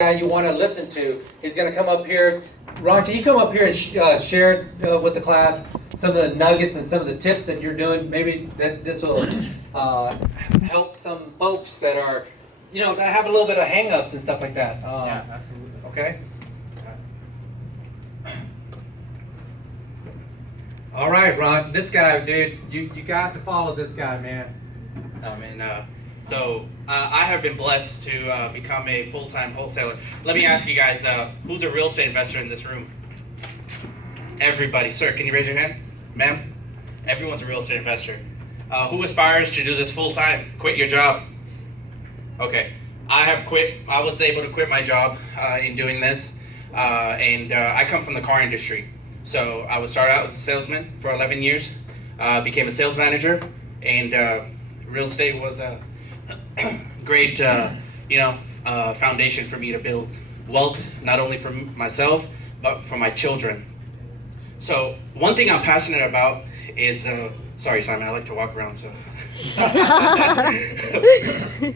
guy you want to listen to. He's going to come up here. Ron, can you come up here and share with the class some of the nuggets and some of the tips that you're doing? Maybe that this will help some folks that are, that have a little bit of hang-ups and stuff like that. Yeah, absolutely. Okay. All right, Ron. This guy, dude, you got to follow this guy, man. I have been blessed to become a full-time wholesaler. Let me ask you guys, who's a real estate investor in this room? Everybody. Sir, can you raise your hand? Ma'am? Everyone's a real estate investor. Who aspires to do this full-time? Quit your job? Okay. I have quit. I was able to quit my job in doing this. I come from the car industry. So I was started out as a salesman for 11 years, became a sales manager, and real estate was a great, foundation for me to build wealth, not only for myself, but for my children. So one thing I'm passionate about is, sorry, Simon, I like to walk around, so.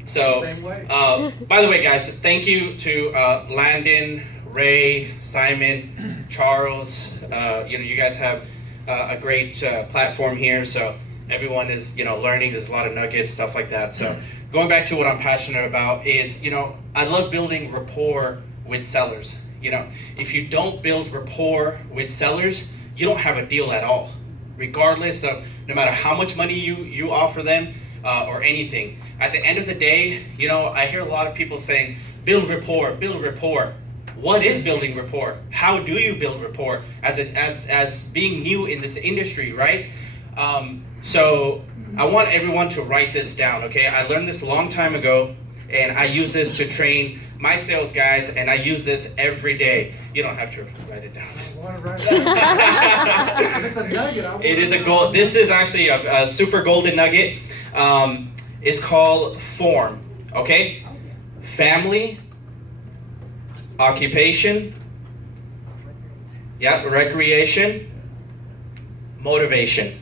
Same way. By the way, guys, thank you to Landon, Ray, Simon, Charles. You guys have a great platform here, so everyone is, learning. There's a lot of nuggets, stuff like that. So going back to what I'm passionate about is, I love building rapport with sellers. If you don't build rapport with sellers, you don't have a deal at all, regardless of no matter how much money you offer them or anything. At the end of the day, I hear a lot of people saying, build rapport, build rapport. What is building rapport? How do you build rapport as being new in this industry, right? So I want everyone to write this down, okay? I learned this a long time ago, and I use this to train my sales guys, and I use this every day. You don't have to write it down. I want to write it down. If it's a nugget, it is a gold. This is actually a super golden nugget. It's called FORM, okay? Family, occupation, recreation, motivation.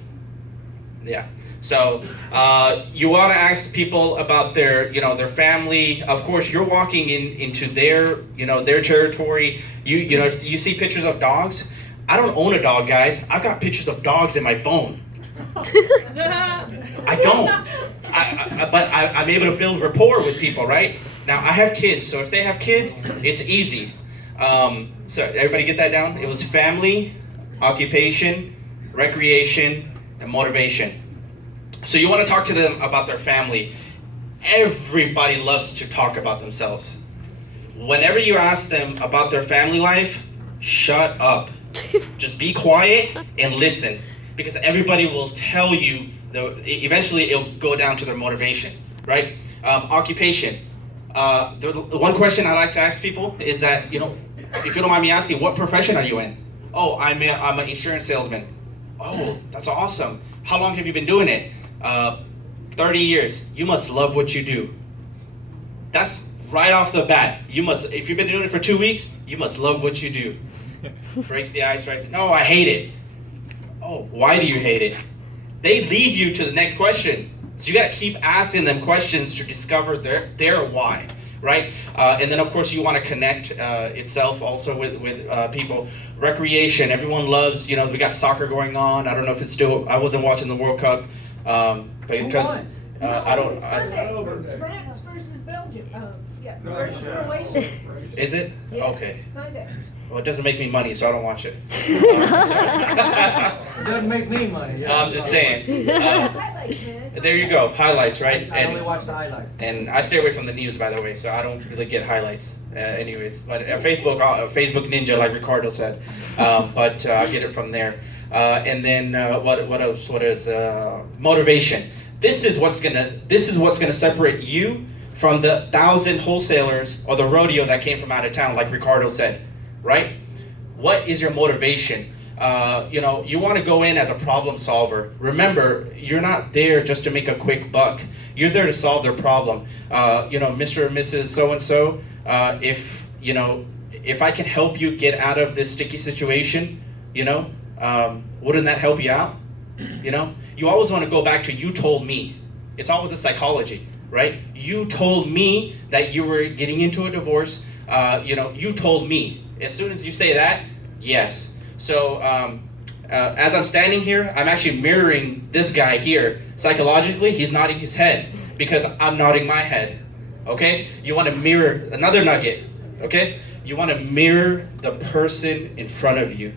Yeah. So you want to ask people about their family. Of course, you're walking into their territory. If you see pictures of dogs, I don't own a dog, guys. I've got pictures of dogs in my phone. I don't. But I'm able to build rapport with people, right? Now I have kids, so if they have kids, it's easy. So everybody get that down? It was family, occupation, recreation, and motivation. So you want to talk to them about their family. Everybody loves to talk about themselves. Whenever you ask them about their family life, shut up. Just be quiet and listen, because everybody will tell you, eventually it'll go down to their motivation, right? Occupation. The one question I like to ask people is that, if you don't mind me asking, what profession are you in? Oh, I'm an insurance salesman. Oh, that's awesome. How long have you been doing it? 30 years. You must love what you do. That's right off the bat. If you've been doing it for 2 weeks, you must love what you do. Breaks the ice right there. No, I hate it. Oh, why do you hate it? They lead you to the next question. So you got to keep asking them questions to discover their why, right? And then of course you want to connect itself also with people. Recreation. Everyone loves. We got soccer going on. I don't know if it's still. I wasn't watching the World Cup because I don't. Sunday. France versus Belgium. Versus Croatia. Is it? Yes, Okay. Sunday. Well, it doesn't make me money, so I don't watch it. It doesn't make me money. Yeah. I'm just saying. Highlights, man. There you go, highlights, right? I only watch the highlights. And I stay away from the news, by the way, so I don't really get highlights. Anyways, but Facebook Ninja, like Ricardo said. But I get it from there. And then what else? What is motivation? This is what's gonna separate you from the 1,000 wholesalers or the rodeo that came from out of town, like Ricardo said, right? What is your motivation? You want to go in as a problem solver. Remember, you're not there just to make a quick buck. You're there to solve their problem. Mr. or Mrs. So-and-so, if I can help you get out of this sticky situation, wouldn't that help you out? You always want to go back to you told me. It's always a psychology, right? You told me that you were getting into a divorce. You told me. As soon as you say that, yes. So as I'm standing here, I'm actually mirroring this guy here. Psychologically, he's nodding his head because I'm nodding my head. Okay? You want to mirror another nugget. Okay? You want to mirror the person in front of you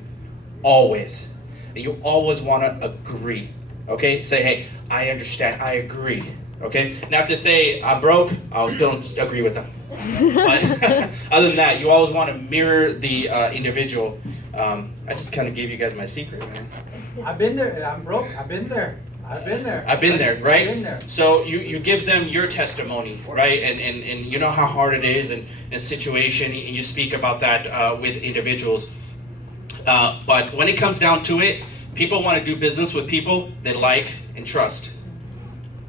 always. And you always want to agree. Okay? Say, hey, I understand. I agree. Okay? Now if they say I'm broke, I don't agree with them. But other than that, you always want to mirror the individual. I just kind of gave you guys my secret, man. I've been there. I'm broke. I've been there. I've been there, right? I've been there. So you give them your testimony, right? And you know how hard it is in a situation, and you speak about that with individuals. But when it comes down to it, people want to do business with people they like and trust.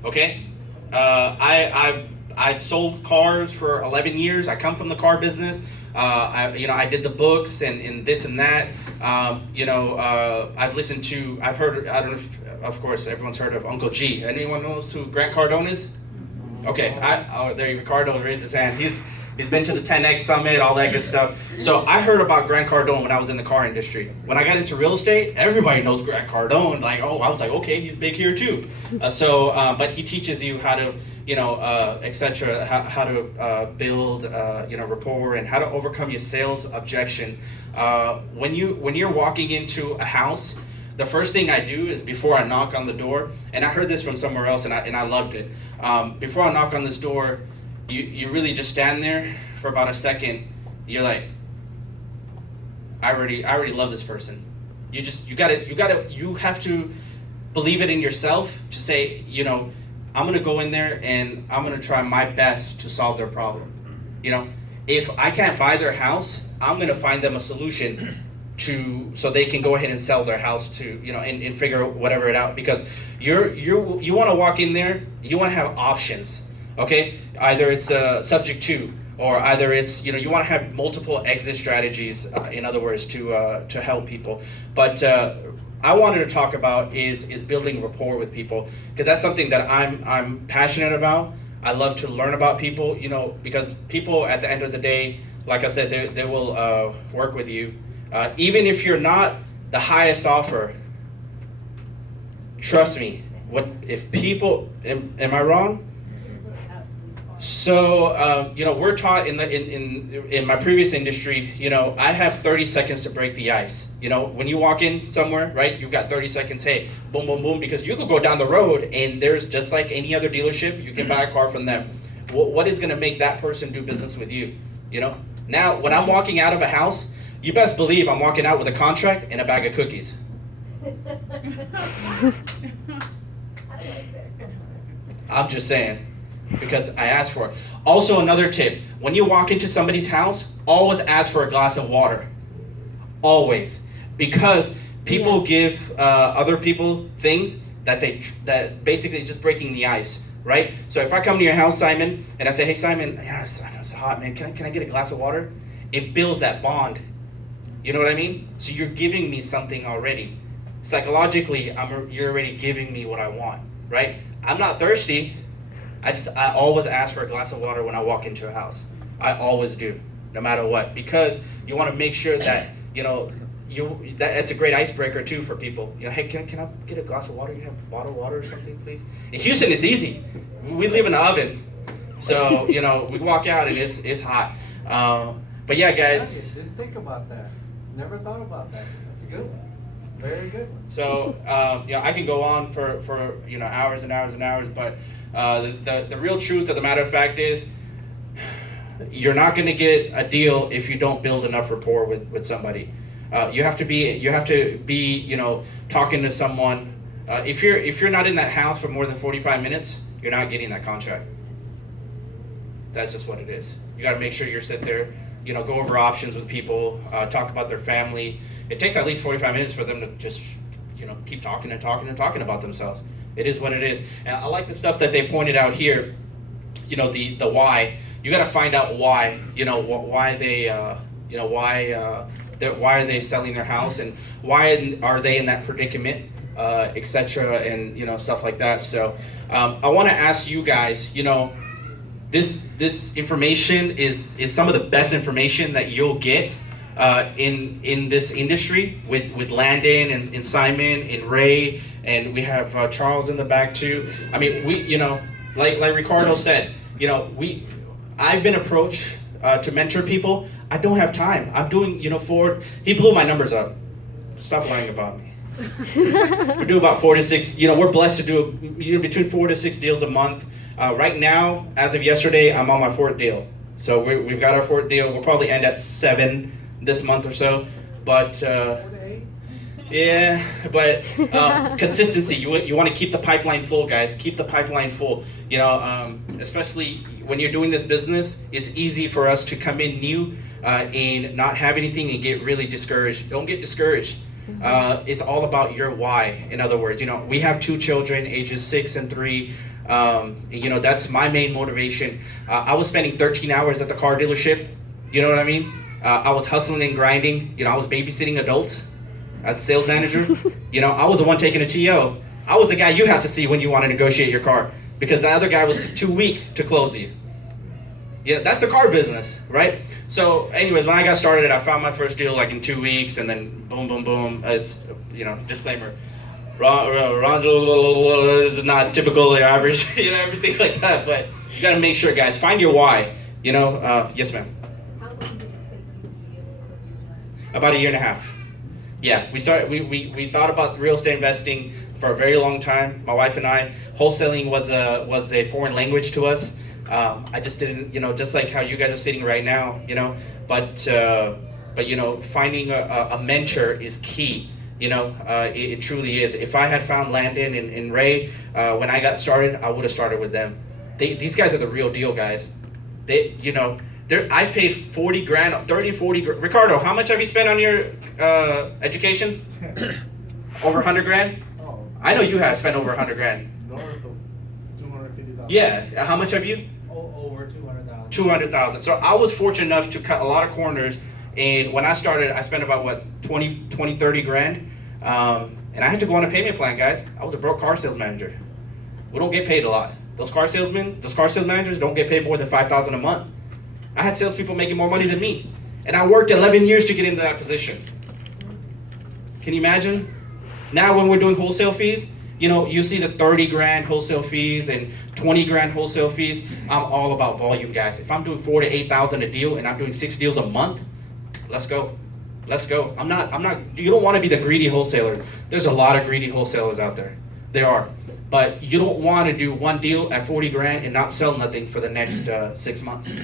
Okay? I've sold cars for 11 years. I come from the car business. I did the books and this and that. I've heard, I don't know if, of course, everyone's heard of Uncle G. Anyone knows who Grant Cardone is? Okay, there you go. Ricardo raised his hand. He's been to the 10X Summit, all that good stuff. So I heard about Grant Cardone when I was in the car industry. When I got into real estate, everybody knows Grant Cardone. I was like, okay, he's big here too. But he teaches you how to, etc., how to build, rapport and how to overcome your sales objection. When you're walking into a house, the first thing I do is before I knock on the door, and I heard this from somewhere else, and I loved it. Before I knock on this door, you really just stand there for about a second. You're like, I already love this person. You have to believe it in yourself to say, I'm gonna go in there and I'm gonna try my best to solve their problem. If I can't buy their house, I'm gonna find them a solution so they can go ahead and sell their house to, and figure whatever it out, because you want to walk in there, you want to have options. Okay, either it's subject to, or either it's you want to have multiple exit strategies. In other words, to help people. But I wanted to talk about is building rapport with people, because that's something that I'm passionate about. I love to learn about people, because people at the end of the day, like I said, they will work with you, even if you're not the highest offer. Trust me. What if people? Am I wrong? So we're taught in my previous industry, I have 30 seconds to break the ice. When you walk in somewhere, right, you've got 30 seconds. Hey, boom, boom, boom, because you could go down the road and there's just like any other dealership, you can buy a car from them. What is going to make that person do business with you? Now when I'm walking out of a house, you best believe I'm walking out with a contract and a bag of cookies. I'm just saying, because I asked for it. Also, another tip, when you walk into somebody's house, always ask for a glass of water. Always. Because people give other people things that basically just breaking the ice, right? So if I come to your house, Simon, and I say, hey, Simon, it's hot, man. Can I get a glass of water? It builds that bond. You know what I mean? So you're giving me something already. Psychologically, you're already giving me what I want, right? I'm not thirsty. I always ask for a glass of water when I walk into a house. I always do, no matter what, because you want to make sure that that's a great icebreaker too for people. Hey, can I get a glass of water? You have bottled water or something, please? In Houston, it's easy. We live in an oven, so we walk out and it's hot. But yeah, guys. Didn't think about that. Never thought about that. That's a good one. Very good one. So I can go on for hours and hours and hours, but the real truth of the matter of fact is, you're not going to get a deal if you don't build enough rapport with somebody. You have to be talking to someone. If you're not in that house for more than 45 minutes, you're not getting that contract. That's just what it is. You got to make sure you're sit there, go over options with people, talk about their family. It takes at least 45 minutes for them to just, keep talking and talking and talking about themselves. It is what it is. And I like the stuff that they pointed out here, the why. You got to find out why, why they, why are they selling their house, and why are they in that predicament, etc., and stuff like that. So I want to ask you guys, this information is some of the best information that you'll get in this industry with Landon and Simon and Ray, and we have Charles in the back too. I mean, we, you know, like Ricardo said, you know, I've been approached to mentor people. I don't have time. I'm doing, you know, he blew my numbers up. Stop lying about me. We do about 4 to 6, you know, we're blessed to do between 4 to 6 deals a month. Right now, as of yesterday, I'm on my 4th deal. So we've got our 4th deal. We'll probably end at 7 this month or so. But yeah, but consistency. You want to keep the pipeline full, guys. Keep the pipeline full. You know, especially when you're doing this business, it's easy for us to come in new and not have anything and get really discouraged. Don't get discouraged. It's all about your why. In other words, you know, we have 2 children, ages 6 and 3. You know, that's my main motivation. I was spending 13 hours at the car dealership. You know what I mean? I was hustling and grinding. You know, I was babysitting adults as a sales manager. You know, I was the one taking a TO. I was the guy you had to see when you want to negotiate your car because the other guy was too weak to close you. Yeah, that's the car business, right? So anyways, when I got started, I found my first deal like in 2 weeks, and then boom, boom, boom. It's, you know, disclaimer. Ron is not typical average, you know, everything like that. But you got to make sure, guys, find your why. You know, yes, ma'am. How long did it take you to be able to quit your job? About 1.5 years. Yeah, we thought about real estate investing for a very long time. My wife and I, wholesaling was a foreign language to us. I just didn't, you know, just like how you guys are sitting right now, you know, but you know, finding a mentor is key. You know, it truly is. If I had found Landon and Ray when I got started, I would have started with them. These guys are the real deal, guys. You know, I've paid 40 grand, 30, 40 grand. Ricardo, how much have you spent on your education? Over 100 grand? Oh, I know you have spent over 100 grand. north of 250,000. Yeah, how much have you? Over 200,000. 200,000. So I was fortunate enough to cut a lot of corners, and when I started, I spent about what 20, 30 grand, and I had to go on a payment plan, guys. I was a broke car sales manager. We don't get paid a lot. Those car sales managers don't get paid more than $5,000 a month. I had salespeople making more money than me, and I worked 11 years to get into that position. Can you imagine? Now when we're doing wholesale fees, you know, you see the 30 grand wholesale fees and 20 grand wholesale fees. I'm all about volume, guys. If I'm doing 4,000 to 8,000 a deal and I'm doing 6 deals a month, let's go. Let's go. I'm not, you don't want to be the greedy wholesaler. There's a lot of greedy wholesalers out there. There are. But you don't want to do one deal at 40 grand and not sell nothing for the next 6 months.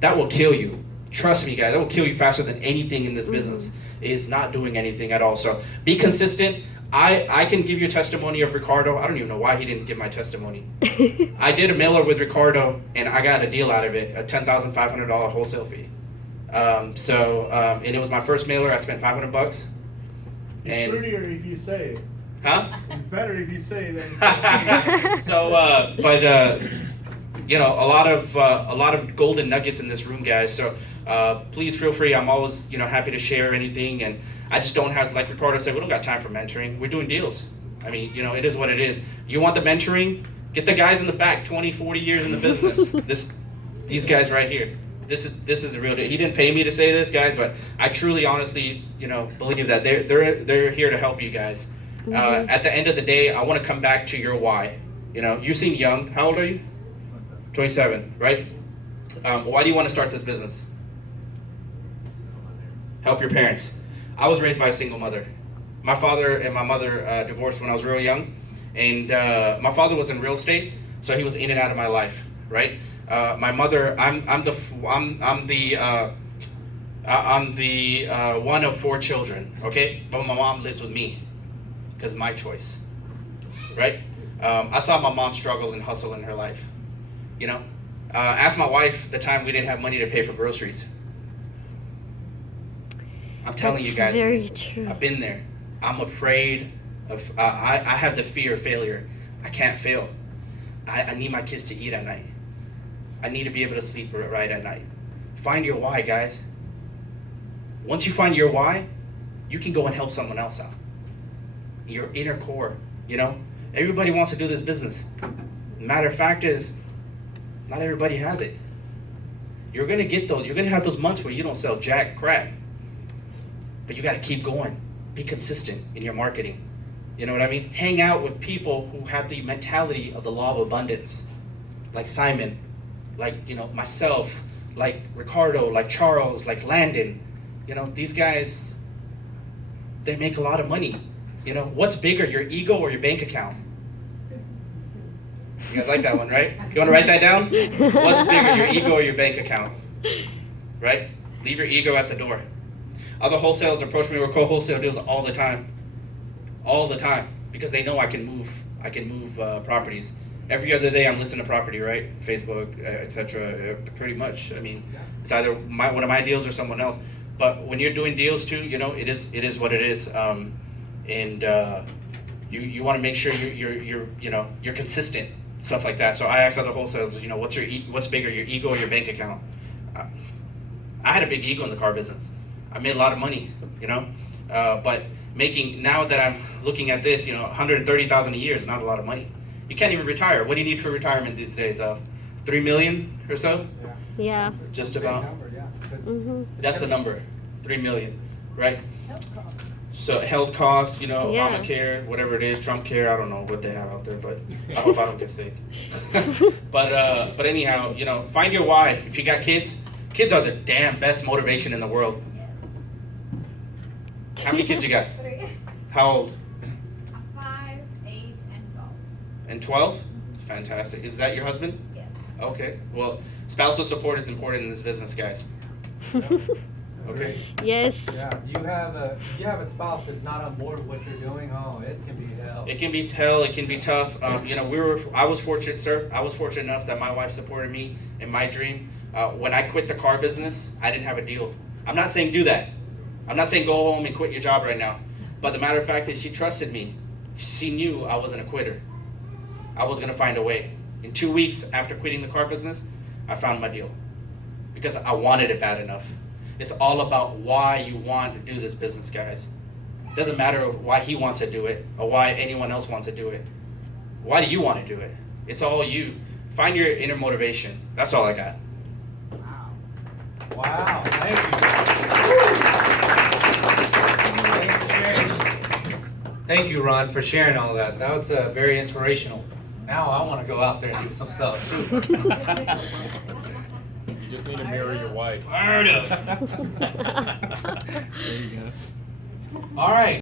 That will kill you. Trust me, guys, that will kill you faster than anything in this business is not doing anything at all. So be consistent. I can give you a testimony of Ricardo. I don't even know why he didn't give my testimony. I did a mailer with Ricardo, and I got a deal out of it, a $10,500 wholesale fee. And it was my first mailer. I spent $500. It's And prettier if you say it. huh? It's better if you say that. So, you know, a lot of golden nuggets in this room, guys. So please feel free. I'm always, you know, happy to share anything. And I just don't have, like Ricardo said, we don't got time for mentoring. We're doing deals. I mean, you know, it is what it is. You want the mentoring? Get the guys in the back, 20, 40 years in the business. These guys right here. This is the real deal. He didn't pay me to say this, guys, but I truly, honestly, you know, believe that they're here to help you guys. At the end of the day, I want to come back to your why. You know, you seem young. How old are you? 27, right? Why do you want to start this business? Help your parents. I was raised by a single mother. My father and my mother divorced when I was real young, and my father was in real estate, so he was in and out of my life, right? My mother, I'm the one of 4 children, okay? But my mom lives with me because of my choice, right? I saw my mom struggle and hustle in her life, you know? Ask my wife the time we didn't have money to pay for groceries. I'm telling you guys, very true. I've been there. I'm afraid of, I have the fear of failure. I can't fail. I need my kids to eat at night. I need to be able to sleep right at night. Find your why, guys. Once you find your why, you can go and help someone else out. Your inner core, you know? Everybody wants to do this business. Matter of fact is, Not everybody has it. You're gonna get those. You're gonna have those months where you don't sell jack crap, but you got to keep going. Be consistent in your marketing. You know what I mean? Hang out with people who have the mentality of the law of abundance, like Simon, like myself, like Ricardo, like Charles, like Landon. These guys, they make a lot of money. What's bigger, your ego or your bank account? You guys like that one, right? You want to write that down? What's bigger, your ego or your bank account? Right? Leave your ego at the door. Other wholesalers approach me with co-wholesale deals all the time. All the time. Because they know I can move properties. Every other day I'm listing a property, right? Facebook, etc. Pretty much. I mean, it's either one of my deals or someone else. But when you're doing deals too, it is what it is. You want to make sure you're consistent, stuff like that. So I ask other wholesalers, what's bigger, your ego or your bank account? I had a big ego in the car business. I made a lot of money, but now that I'm looking at this, $130,000 a year is not a lot of money. You can't even retire. What do you need for retirement these days? $3 million or so? Yeah. Just Great about. number, yeah. 'Cause That's the number, 3 million, right? Health costs. So health costs, Yeah. Obamacare, whatever it is, Trump care, I don't know what they have out there, but I hope I don't get sick. but anyhow, find your why. If you got kids are the damn best motivation in the world. Yes. How many kids you got? 3. How old? 5, 8, and 12. And 12? Fantastic. Is that your husband? Yes. Okay. Well, spousal support is important in this business, guys. Okay. Yes. Yeah, you have a spouse that's not on board with what you're doing. Oh, it can be hell. It can be hell. It can be tough. I was fortunate, sir. I was fortunate enough that my wife supported me in my dream. When I quit the car business, I didn't have a deal. I'm not saying do that. I'm not saying go home and quit your job right now. But the matter of fact is she trusted me. She knew I wasn't a quitter. I was going to find a way. In 2 weeks after quitting the car business, I found my deal. Because I wanted it bad enough. It's all about why you want to do this business, guys. It doesn't matter why he wants to do it or why anyone else wants to do it. Why do you want to do it? It's all you. Find your inner motivation. That's all I got. Wow, thank you. Thank you, Ron, for sharing all that. That was very inspirational. Now I want to go out there and do some stuff. You just need to mirror your wife. Fired up. There you go. All right.